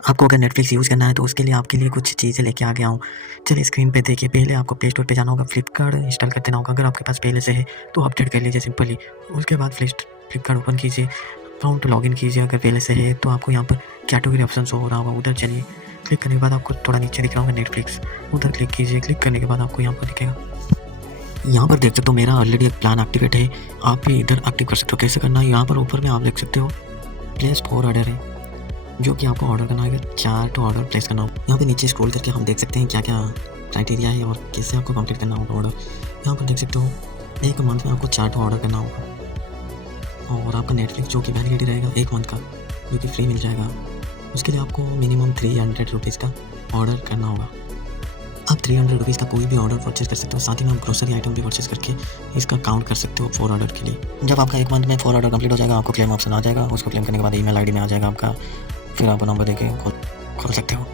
आपको अगर Netflix use करना है तो उसके लिए आपके लिए कुछ चीज़ें लेके आ गया हूँ। चलिए स्क्रीन पे देखिए, पहले आपको प्ले स्टोर पे जाना होगा, फ्लिपकार्ट इंस्टॉल कर देना होगा। अगर आपके पास पहले से है तो अपडेट कर लीजिए सिंपली। उसके बाद फ्लिपकार्ट ओपन कीजिए, अकाउंट लॉगिन कीजिए। अगर पहले से है तो आपको यहाँ पर कैटेगरी ऑप्शन शो हो रहा होगा, उधर चलिए। क्लिक करने के बाद आपको थोड़ा नीचे दिख रहा होगा नेटफ्लिक्स, उधर क्लिक कीजिए। क्लिक करने के बाद आपको यहाँ पर दिखेगा, यहाँ पर देख सकते हो मेरा ऑलरेडी एक प्लान एक्टिवेट है। आप भी इधर एक्टिव कर सकते हो। कैसे करना है, यहाँ पर ऊपर में आप देख सकते हो प्लेस 4 ऑर्डर है, जो कि आपको ऑर्डर करना है। 4 तो ऑर्डर प्लेस करना होगा। यहाँ पे नीचे स्क्रॉल करके हम देख सकते हैं क्या क्या क्राइटेरिया है और कैसे आपको कंप्लीट करना होगा ऑर्डर। यहाँ पर देख सकते हो एक मंथ में आपको 4 तो ऑर्डर करना होगा, और आपका नेटफ्लिक्स जो कि वैलिडिटी रहेगा 1 मंथ का, जो कि फ्री मिल जाएगा। उसके लिए आपको मिनिमम 300 रुपीज़ का ऑर्डर करना होगा। आप 300 रुपीज़ का कोई भी ऑर्डर परचेज कर सकते हो। साथ ही में आप ग्रोसरी आइटम भी परचेज करके इसका काउंट कर सकते हो 4 ऑर्डर के लिए। जब आपका 1 मंथ में 4 ऑर्डर कंप्लीट हो जाएगा, आपको क्लेम ऑप्शन आ जाएगा। उसको क्लेम करने के बाद ईमेल आईडी में आ जाएगा आपका, फिर आप नंबर देके खोल सकते हो।